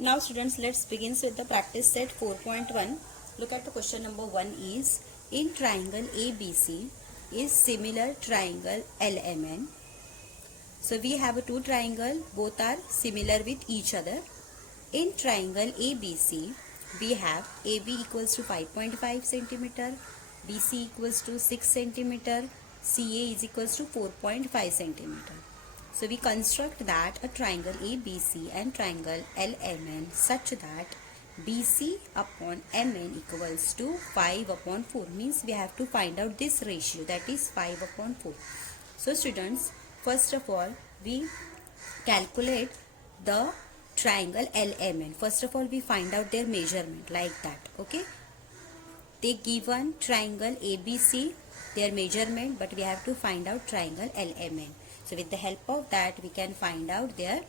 Now students, let's begin with the practice set 4.1. Look at the question number 1 is, in triangle ABC is similar triangle LMN. So we have a two triangle, both are similar with each other. In triangle ABC, we have AB equals to 5.5 centimeter, BC equals to 6 centimeter, CA is equals to 4.5 centimeter. So we construct that a triangle ABC and triangle LMN such that BC upon MN equals to 5 upon 4. Means we have to find out this ratio, that is 5 upon 4. So students, first of all we calculate the triangle LMN. First of all we find out their measurement like that. Okay, they given triangle ABC their measurement, but we have to find out triangle LMN. So with the help of that we can find out their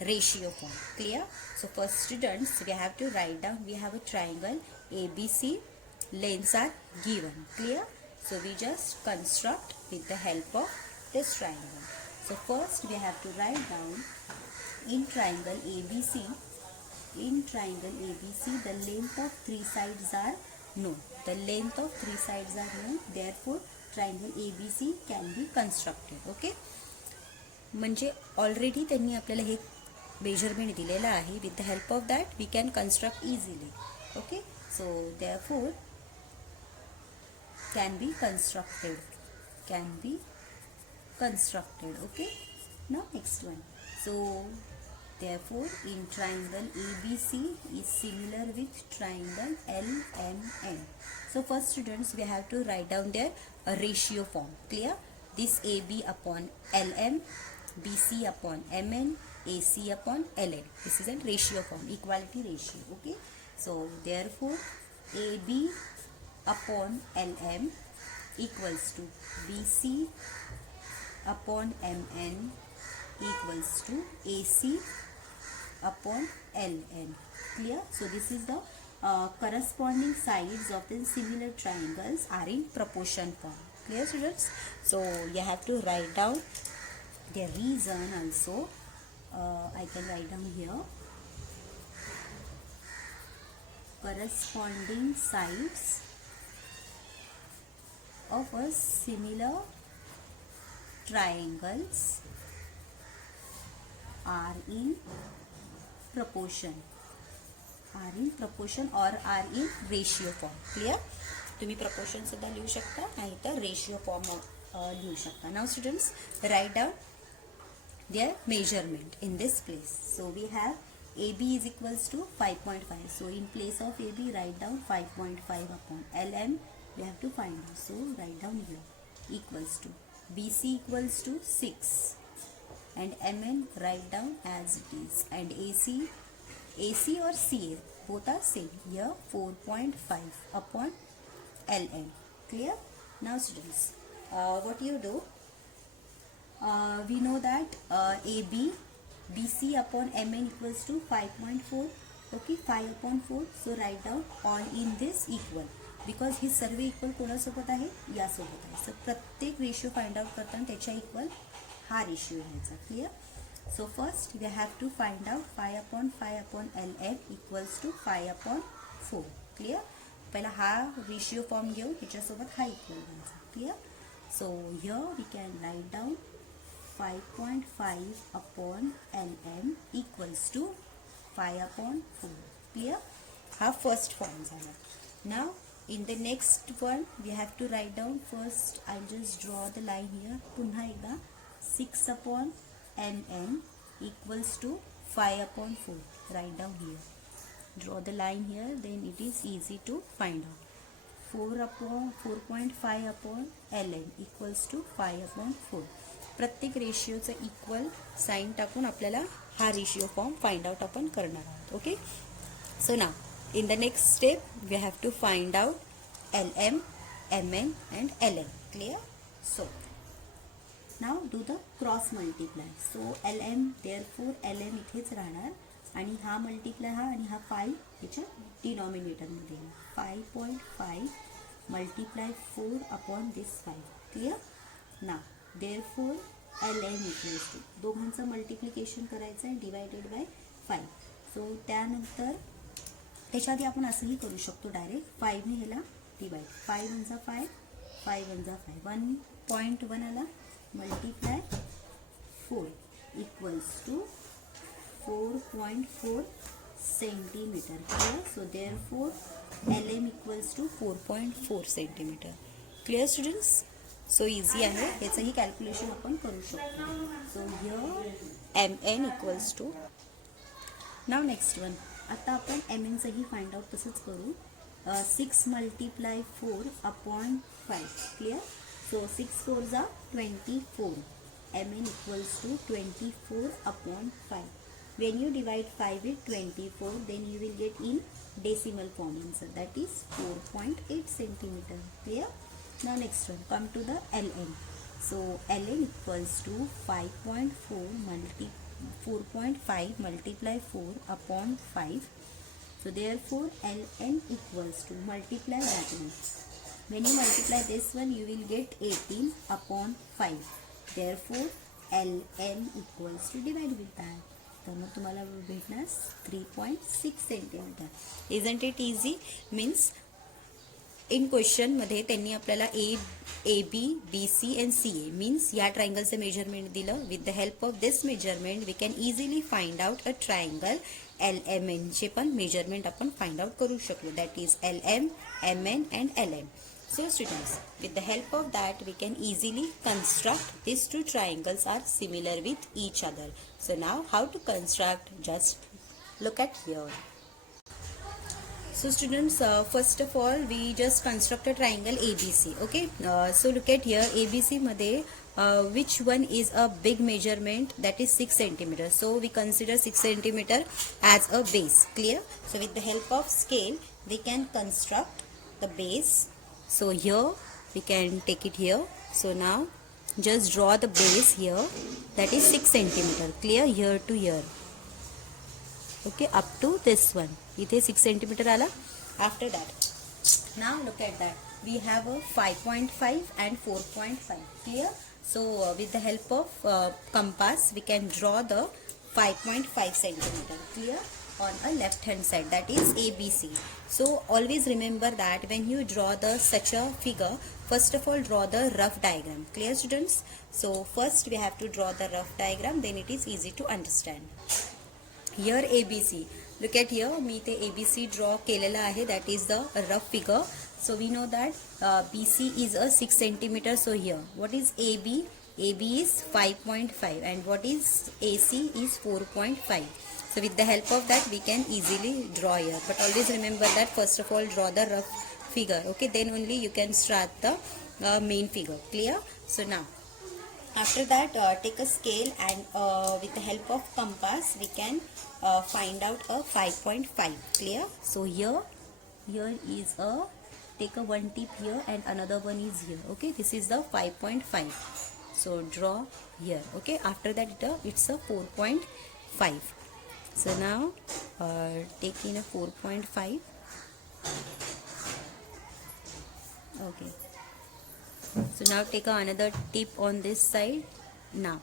ratio form. Clear? So first students, we have to write down, we have a triangle ABC, lengths are given. Clear? So we just construct with the help of this triangle. So first we have to write down, in triangle ABC, the length of three sides are known. The length of three sides are known, therefore triangle ABC can be constructed. Okay, म्हणजे already त्यांनी आपल्याला हे measurement दिलेलं आहे. With the help of that we can construct easily. Okay, so therefore can be constructed. Okay, now next one. So therefore in triangle ABC is similar with triangle LMN. So first students, we have to write down their ratio form. Clear? This AB upon LM, BC upon MN, AC upon LN. This is a ratio form, equality ratio. Okay, so therefore AB upon LM equals to BC upon MN equals to AC upon LN. Clear? So this is the corresponding sides of the similar triangles are in proportion form. Clear students? So you have to write down the reason also. I can write down here, corresponding sides of a similar triangles are in proportion or are in ratio form. Clear? तुम्ही proportion सुद्धा लिहू शकता, नाही तर ratio form लिहू शकता. Now students, write down their measurement in this place. So we have AB is equals to 5.5. So in place of AB, write down 5.5 upon LM. We have to find out. So write down here equals to BC equals to 6 and MN write down as it is, and AC or CA both are same. Here 4.5 upon LN. Clear? Now students, what you do? We know that AB BC upon MN equals to 5.4. Okay, 5 upon 4. So write down all in this equal, because हे सर्व equal कोणासोबत आहे, यासोबत आहे. सो प्रत्येक ratio find out करताना त्याच्या equal हा रेशिओ घ्यायचा. Clear? So first we have to find out 5 upon LM equals to 5 upon 4. Clear? पहिला हा रेशिओ फॉर्म घेऊन ह्याच्यासोबत हा इक्वल घ्यायचा. Clear? So here we can write down 5.5 upon LM equals to 5 upon 4. Clear? हा first form झाला. Now in the next one we have to write down, first I'll just draw the line here. पुन्हा एकदा 6 upon MN equals to 5 upon 4. Write down here. Draw the line here, then it is easy to find out. 4.5 upon LN equals to 5 upon 4. प्रत्येक रेशिओचं equal sign टाकून आपल्याला हा ratio form find out आपण करणार आहोत. Okay, so now in the next step we have to find out LM, MN and LN. Clear? So now do the cross multiply. So LM, therefore LM इथेच राहणार आणि हा multiply हा आणि हा 5 याच्या डिनॉमिनेटर मध्ये. 5.5 multiply 4 upon this 5. Clear? Now therefore LM equals to, दोघांचं मल्टिप्लिकेशन करायचं आहे डिवायडेड बाय 5. सो त्यानंतर त्याच्या आधी आपण असंही करू शकतो डायरेक्ट 5ने ह्याला डिवाइड. 5 वन जा 5, 5 वन जा 5, 1.1 आला multiply 4 equals to 4.4 centimetre. Clear. So therefore LM equals to 4.4 centimetre. Clear students. So easy आहे, याचंही कॅल्क्युलेशन आपण करू शकतो. So here MN equals to. Now next one. आता आपण MNचंही फाइंड आउट तसंच करू. 6 मल्टिप्लाय 4 अपॉन 5. क्लियर. सो 6 4 जा 24. MN equals to 24 upon 5. When you divide 5 with 24, then you will get in decimal form answer, that is 4.8 centimeter. Clear. Now next one, come to the LN. So LN equals to 4.5 multiply 4 upon 5. So therefore LN equals to, multiply that one. When you multiply this one, you will get 18 upon 5. Therefore LN equals to, divide with that. तर मग तुम्हाला भेटणार 3.6 centimetre. Isn't it easy. Means in क्वेश्चनमध्ये त्यांनी आपल्याला AB, BC and CA means या ट्रायंगलचं measurement दिलं. With the help of this measurement we can easily find out a triangle. LMN चे पण मेजरमेंट आपण फाइंड आउट करू शकलो. That is LM, MN and LN. So students, with the help of that we can easily construct these two triangles are similar with each other. So now how to construct, just look at here. So students, first of all we just construct a triangle ABC. Okay, so look at here, ABC मध्ये which one is a big measurement, that is 6 centimeter. So we consider 6 centimeter as a base. Clear. So with the help of scale we can construct the base. So here we can take it here. So now just draw the base here, that is 6 centimeter. Clear. Here to here. Okay, up to this one. इथे 6 centimeter आला. After that, now look at that. We have a 5.5 and 4.5. Clear. So with the help of compass we can draw the 5.5 centimeter. Clear. On a left hand side, that is ABC. So always remember that when you draw the such a figure, first of all draw the rough diagram. Clear students. So first we have to draw the rough diagram, then it is easy to understand. Here ABC, look at here, मी ते ABC draw केलेला आहे. That is the rough figure. So we know that BC is a 6 centimeter. So here what is AB? AB is 5.5 and what is AC is 4.5. So with the help of that we can easily draw here, but always remember that first of all draw the rough figure. Okay, then only you can start the main figure. Clear. So now after that take a scale and with the help of compass we can find out a 5.5. Clear. So here is a, take a one tip here and another one is here. Okay, this is the 5.5. So draw here. Okay, after that it's a 4.5. So now take in a 4.5. Okay, so now take another tip on this side. Now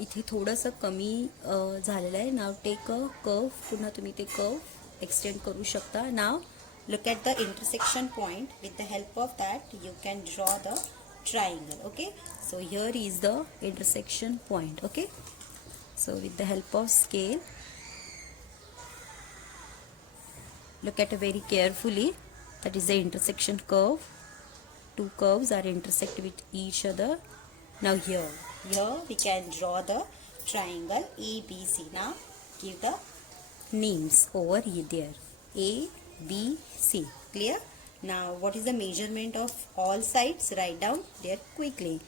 इथे थोडंसं कमी झालेलं आहे. नाव take a curve. पुन्हा तुम्ही ते curve extend करू शकता. नाव look at the intersection point. With the help of that you can draw the triangle. Okay, so here is the intersection point. Okay, so with the help of scale look at it very carefully. That is the intersection curve. Two curves are intersect with each other. Now here we can draw the triangle ABC. Now give the names over there, A, B, C. Clear. Now what is the measurement of all sides? Write down there quickly.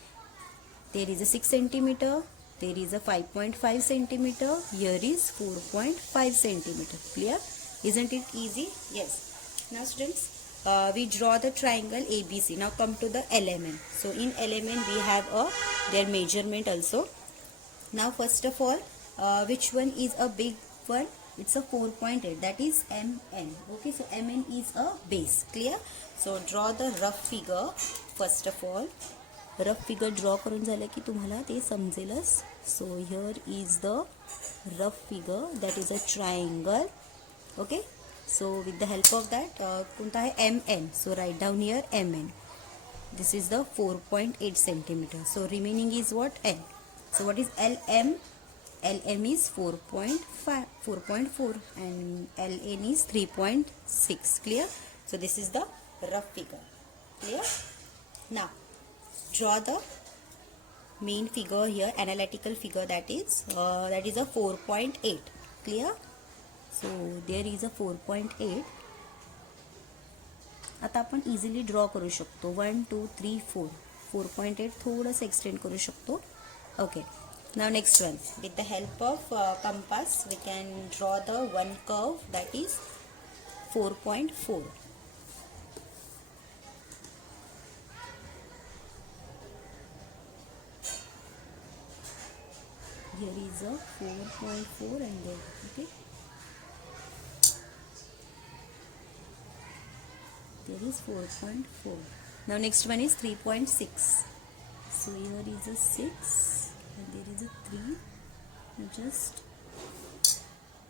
There is a 6 centimeter, there is a 5.5 centimeter, here is 4.5 centimeter. Clear. Isn't it easy? Yes. Now students, we draw the triangle ABC. Now come to the LMN. So in LMN we have their measurement also. Now first of all, which one is a big one? It's a 4.8. That is MN. Okay, so MN is a base. Clear. So draw the rough figure first of all. Rough figure draw करून झालं की तुम्हाला ते समजेलच. So here is the rough figure, that is a triangle. Okay, so with the help of that कोणता आहे MN, so write down here MN. This is the 4.8 centimeter. So remaining is what? L. So what is LM? LM is 4.5, 4.4 and LN is 3.6. Clear? So this is the rough figure. Clear? Now draw the main figure here, analytical figure, that is a 4.8. Clear? So there is a 4.8. आता आपण easily draw करू शकतो. 1 2 3 4 4.8 थोडंसं extend करू शकतो. Okay, now next one. With the help of compass we can draw the one curve, that is 4.4. Here is a 4.4 and there, okay. There is 4.4. Now next one is 3.6. So here is a 6 and there is a 3. You just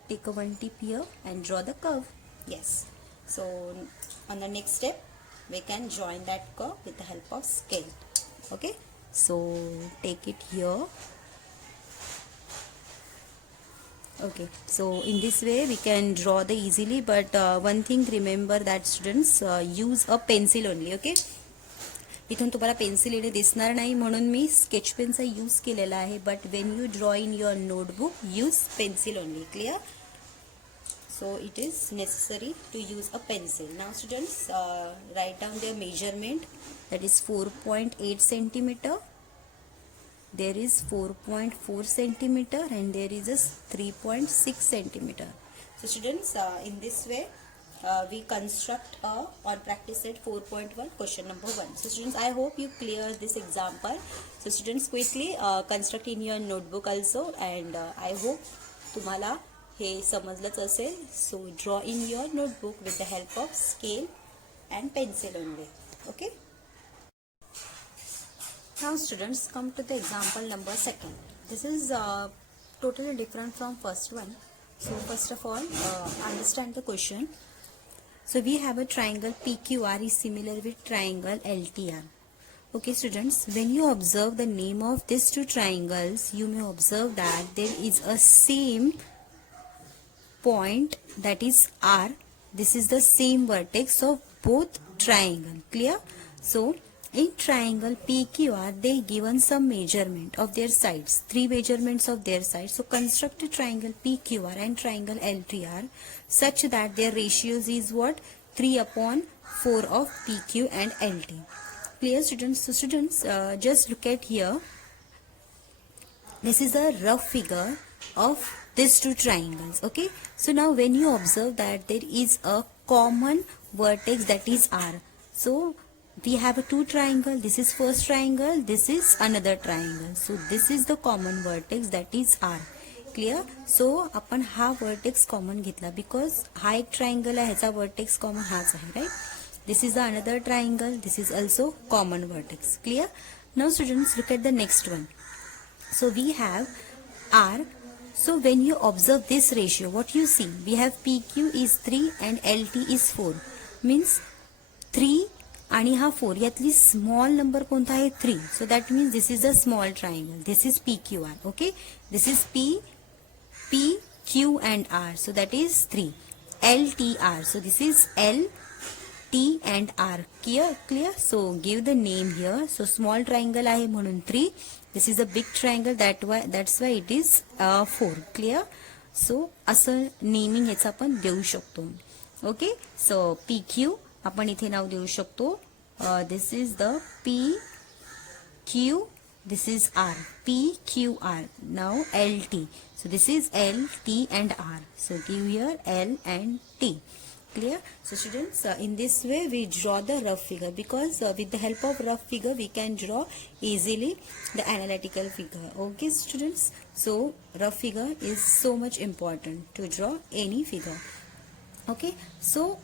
take a one tip here and draw the curve. Yes. So on the next step we can join that curve with the help of scale. Okay. So take it here. Okay, so in this way we can draw the easily, but one thing remember that students, use a pencil only. Okay, इथून तुम्हाला pencil येणे दिसणार नाही म्हणून मी sketch पेनचा use केलेला आहे, but when you draw in your notebook use pencil only. Clear? So it is necessary to use a pencil. Now students, write down their measurement, that is 4.8 centimeter. There is 4.4 centimeter and there is a 3.6 centimeter. So students, in this way we construct on practice set 4.1 question number 1. So students, I hope you clear this example. So students, quickly construct in your notebook also, and I hope तुम्हाला हे समजलंच असेल. So draw in your notebook with the help of scale and pencil only. Okay. Now students, come to the example number 2. This is totally different from first one. So first of all, understand the question. So we have a triangle PQR is similar with triangle LTR. Okay students, when you observe the name of these two triangles, you may observe that there is a same point, that is R. This is the same vertex of both triangle. Clear? So in triangle PQR, they given some measurement of their sides, 3 measurements of their sides. So construct a triangle PQR and triangle LTR such that their ratios is what? 3/4 of PQ and LT. Clear students? So students, just look at here. This is a rough figure of these two triangles. Okay. So now when you observe that there is a common vertex, that is R. So we have a two triangle. This is first triangle, this is another triangle. So this is the common vertex, that is R. Clear? So आपण हा vertex common घेतला because हा एक triangle आहे, ह्याचा vertex common हाच आहे, right? This is the another triangle, this is also common vertex. Clear? Now students, look at the next one. So we have R. So when you observe this ratio, what you see? We have PQ is 3 and LT is 4. Means 3 आणि हा 4 यातली small number कोणता आहे? 3. So that means this is a small triangle. This is PQR. Okay, this is PQ and R. So that is 3. LTR. So this is L, T and R. Clear? So give the name here. So small triangle आहे म्हणून 3. This is a big triangle, that's why it is 4. Clear? So असं naming याचं आपण देऊ शकतो. Okay, सो PQ आपण इथे नाव देऊ शकतो. This is the PQ, this is R, PQR. Now LT. So this is L, T and R. So give here L and T. Clear? So students, in this way we draw the rough figure, because with the help of rough figure we can draw easily the analytical figure. Okay students, so rough figure is so much important to draw any figure. Okay, so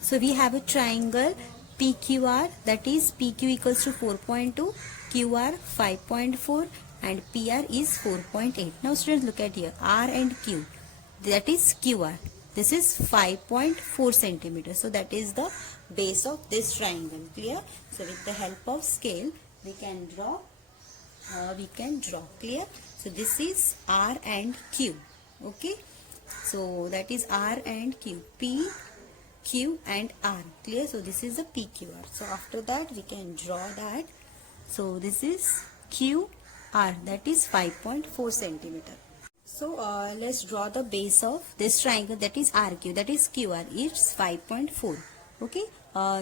so we have a triangle PQR, that is PQ equals to 4.2, QR 5.4, and PR is 4.8. Now students, look at here, R and Q, that is QR. This is 5.4 centimeters. So that is the base of this triangle. Clear? So with the help of scale, we can draw. Clear? So this is R and Q. Okay. So that is R and Q. P, Q and R. Clear? So this is the PQR. So after that, we can draw that. So this is QR. That is 5.4 centimeter. So let's draw the base of this triangle, that is RQ, that is QR. It's 5.4. Okay.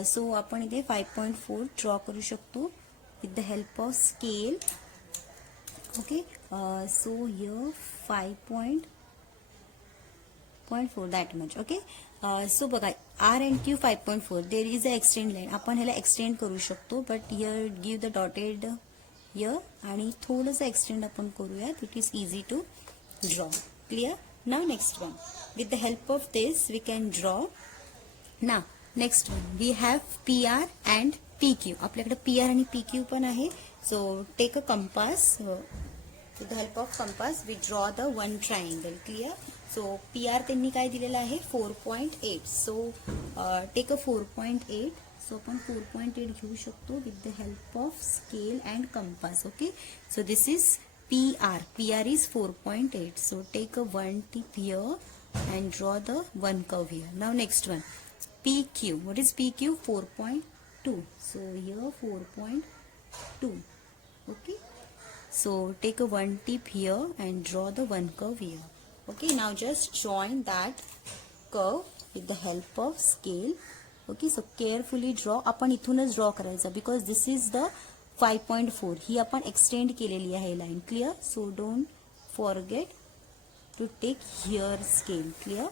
So आपण इथे 5.4 draw करू शकतो with the help of scale. Okay. So here 5.4, that much. Okay. So बघा, R and Q 5.4. There is a extend line. आपण ह्याला extend करू शकतो, but here give the dotted here आणि थोडंसं extend आपण करूयात. It is easy to draw. Clear? Now next one, with the help of this we can draw. Now next one, we have PR and PQ. आपल्याकडे PR आणि PQ पण आहे. So take a compass. With the help of compass we draw the one triangle. Clear? So PR त्यांनी काय दिलेलं आहे, 4.8. So take a 4.8. So आपण 4.8 घेऊ शकतो with the help of scale and compass. Okay. So this is PR. PR is 4.8. So take a one tip here and draw the one curve here. Now next one, PQ. What is PQ? 4.2. So here 4.2. Okay. So take a one tip here and draw the one curve here. Okay. Now just join that curve with the help of scale. Okay. So carefully draw. आपण इथूनच draw करायचा because this is the 5.4. ही आपण extend केलेली आहे line. Clear? So don't forget to take here scale. Clear?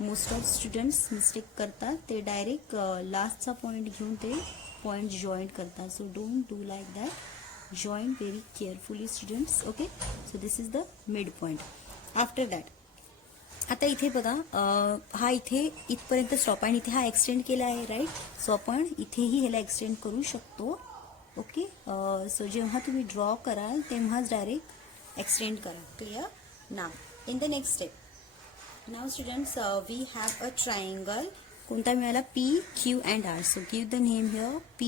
Most of students mistake करतात, ते direct लास्टचा point घेऊन ते पॉईंट जॉईन करतात. So don't do like that. Join very carefully students. Okay. So this is the mid point. After that आता इथे बघा, हा इथे इथपर्यंत स्टॉप आहे आणि इथे हा एक्सटेंड केला आहे, राईट? सो आपण इथेही ह्याला एक्सटेंड करू शकतो. ओके. सो जेव्हा तुम्ही ड्रॉ कराल तेव्हाच डायरेक्ट एक्सटेंड करा. Clear? Now in the next step, now students we have a triangle. कोणता मिळाला? P, Q and R. So give the name here P,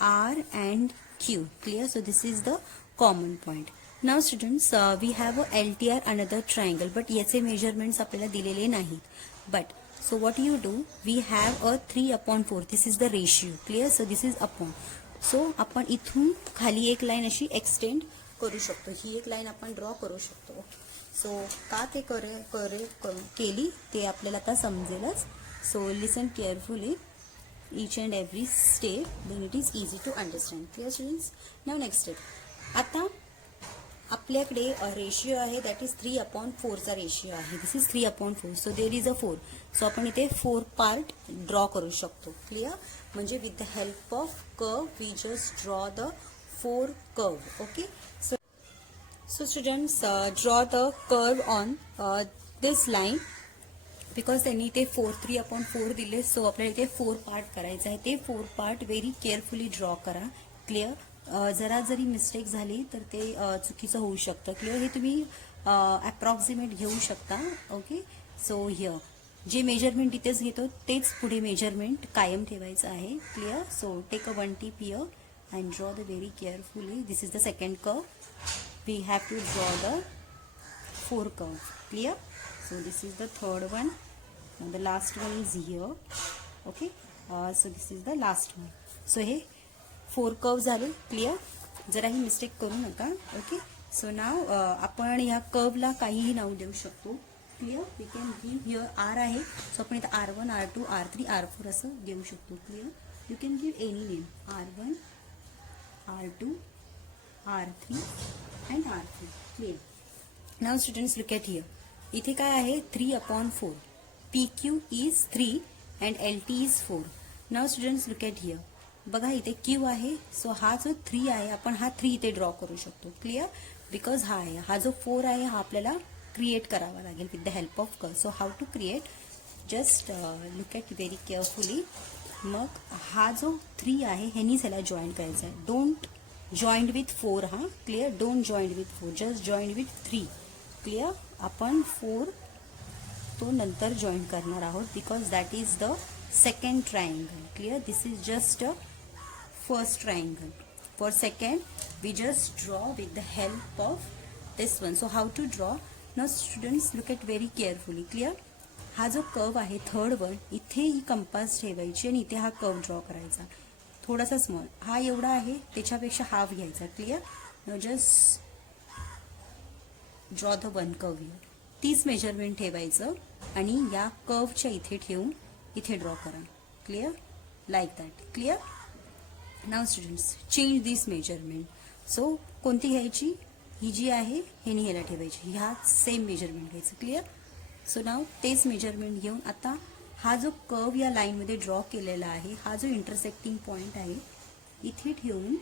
R and Q. Clear? So this is the common point. Now students, we have a LTR, another triangle, but याचे measurements आपल्याला दिलेले नाहीत. But so what you do, we have a 3/4. This is the ratio. Clear? So this is upon. सो आपण इथून खाली एक line अशी extend करू शकतो. ही एक लाईन आपण ड्रॉ करू शकतो. सो का ते केली ते आपल्याला आता समजेलच. So listen carefully each and every step, then it is easy to understand. Clear students? Now next step. आता आपल्याकडे रेशिओ आहे, दॅट इज 3/4 चा रेशिओ आहे. This is 3/4. So there is a 4. So आपण इथे 4 पार्ट ड्रॉ करू शकतो. Clear? म्हणजे with the help of curve we just draw the 4 curve. Okay. So students, draw the curve on this line. Because त्यांनी इथे 3/4 दिले. सो आपल्याला इथे 4 पार्ट करायचं आहे. ते 4 पार्ट व्हेरी केअरफुली ड्रॉ करा. क्लिअर? जरा जरी मिस्टेक झाली तर ते चुकीचं होऊ शकतं. क्लिअर? हे तुम्ही अप्रॉक्सिमेट घेऊ शकता. ओके. सो हिअर जे मेजरमेंट इथेच घेतो तेच पुढे मेजरमेंट कायम ठेवायचं आहे. Clear? So take a one tip here and draw the very carefully. This is the second curve. We have to draw the 4 curve. Clear? So this is the third one. The last one is here. Okay. So this is the last one. So हे 4 curve झाले. Clear? जराही mistake करू नका. Okay. सो नाव आपण ह्या कर्वला काहीही नाव देऊ शकतो. Clear? We can give here R आहे. सो आपण इथं R1, R2, R3, R4 असं देऊ शकतो. Clear? You can give any name. R1, R2, R3 and R4. Clear? Now students, look at here. इथे काय आहे? 3/4. PQ is 3 and LT is 4. Now students, look at here. बघा इथे Q आहे. सो हा जो 3 आहे आपण हा 3 इथे ड्रॉ करू शकतो. क्लिअर? बिकॉज हा आहे. हा जो 4 आहे हा आपल्याला क्रिएट करावा लागेल with the help of curve. So how to create? Just look at very carefully. मग हा जो 3 आहे ह्यानीच ह्याला जॉईन करायचा आहे. डोंट जॉईंट विथ 4 हा clear. Don't joint with 4, just joint with 3 clear. आपण 4 तो नंतर जॉईन करणार आहोत because that is the second triangle clear. This is just a first triangle. For second we just draw with the help of this one. So how to draw. Now students look at very carefully clear. हा जो curve आहे third one, इथे ही compass ठेवायची आणि इथे हा curve draw करायचा थोडासा स्मॉल. हा एवढा आहे त्याच्यापेक्षा हाफ घ्यायचा clear. Now just draw the one curve here. तीच मेजरमेंट ठेवायचं आणि या कर्वच्या इथे ठेवून इथे ड्रॉ करा clear like that clear. Now students change this measurement. So कोणती घ्यायची, ही जी आहे हे ह्याला ठेवायची, ह्या सेम मेजरमेंट घ्यायचं क्लिअर. सो नाव तेच मेजरमेंट घेऊन आता हा जो कर्व या लाईनमध्ये ड्रॉ केलेला आहे, हा जो इंटरसेक्टिंग पॉईंट आहे इथे ठेवून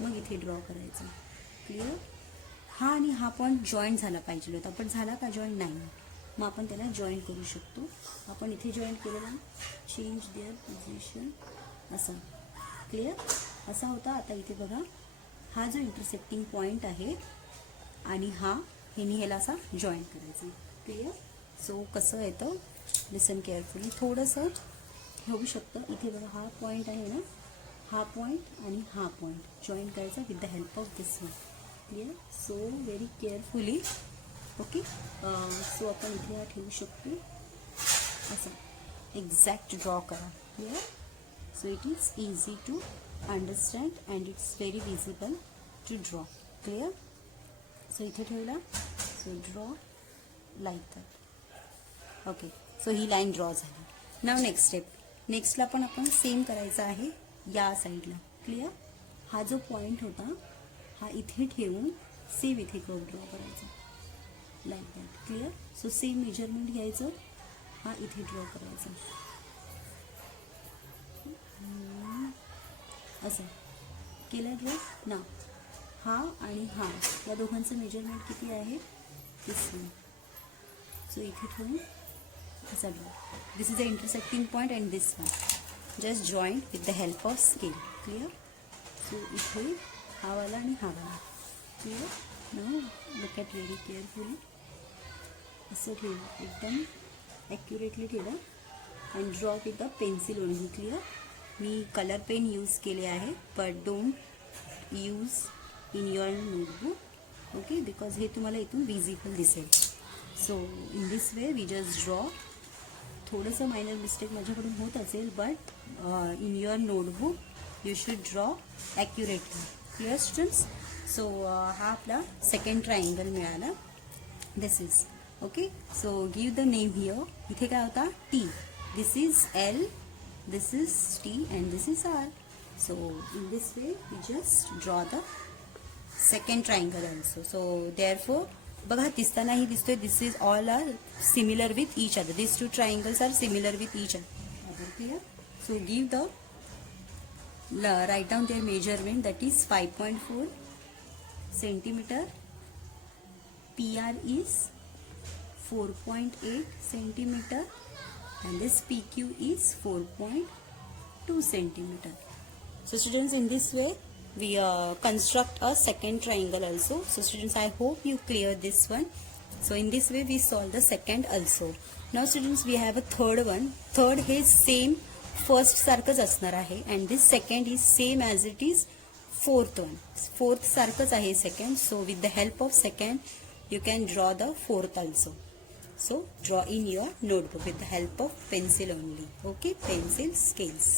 मग इथे ड्रॉ करायचा क्लिअर. हा आणि हा पॉईंट जॉईंट झाला पाहिजे होता, पण झाला का जॉईंट नाही. मग आपण त्याला जॉईंट करू शकतो. आपण इथे जॉईंट केलेला, चेंज देअर पोझिशन असा क्लिअर असा होता. आता इथे बघा हा जो इंटरसेक्टिंग पॉईंट आहे आणि हा ह्याला असा जॉईंट करायचा क्लिअर. सो कसं येतं लिसन केअरफुली. थोडंसं होऊ शकतं इथे बघा हा पॉईंट आहे ना, हा पॉईंट आणि हा पॉईंट जॉईन करायचा with the help of this one clear. So very carefully okay. So आपण इथे ठेवू शकतो असं एक्झॅक्ट ड्रॉ करा clear. So it is easy to understand and it's very visible to draw clear. So इथे ठेवला. So draw like that okay. So ही line draw झाली. Now next step. नेक्स्टला पण आपण सेम करायचं आहे या साईडला क्लिअर. हा जो पॉईंट होता हा इथे ठेवून सेम इथे कर्व ड्रॉ करायचा like that clear. So same measurement घ्यायचं, हा इथे ड्रॉ करायचा असं केलं ड्रॉ. ना हा आणि हा या दोघांचं मेजरमेंट किती आहे दिस वन. सो इथे ठेवून असा draw. This is the intersecting point and this one just joint with the help of scale clear. So इथे हा वाला आणि हा वाला clear. Now look at very carefully. असं ठेवा एकदम ॲक्युरेटली ठेवा and draw with the pencil only clear. मी कलर पेन यूज केले आहे but don't use in your notebook okay because हे तुम्हाला इथून विजिबल दिसेल. So in this way we just draw. थोडंसं मायनर मिस्टेक माझ्याकडून होत असेल but in your notebook you should draw accurately clear students. So हा आपला सेकंड ट्रायंगल मिळाला. This is okay. So give the name here. इथे काय होता T. This is L, this is T and this is R. So in this way we just draw the second triangle also. So therefore बघा दिसतानाही दिसतोय this is all are similar with each other. This two triangles are similar with each other clear. So give the write down their measurement that is 5.4 centimeter. PR is 4.8 centimeter and this PQ is 4.2 centimeter. So students, in this way we construct a second triangle also. So students, I hope you clear this one. So in this way we solve the second also. Now students, we have a third one. Third is same first सारखंच असणार आहे and this second is same as it is fourth one. Fourth सारखंच आहे second. So with the help of second you can draw the fourth also. So draw in your notebook with the help of pencil only okay. Pencil scales.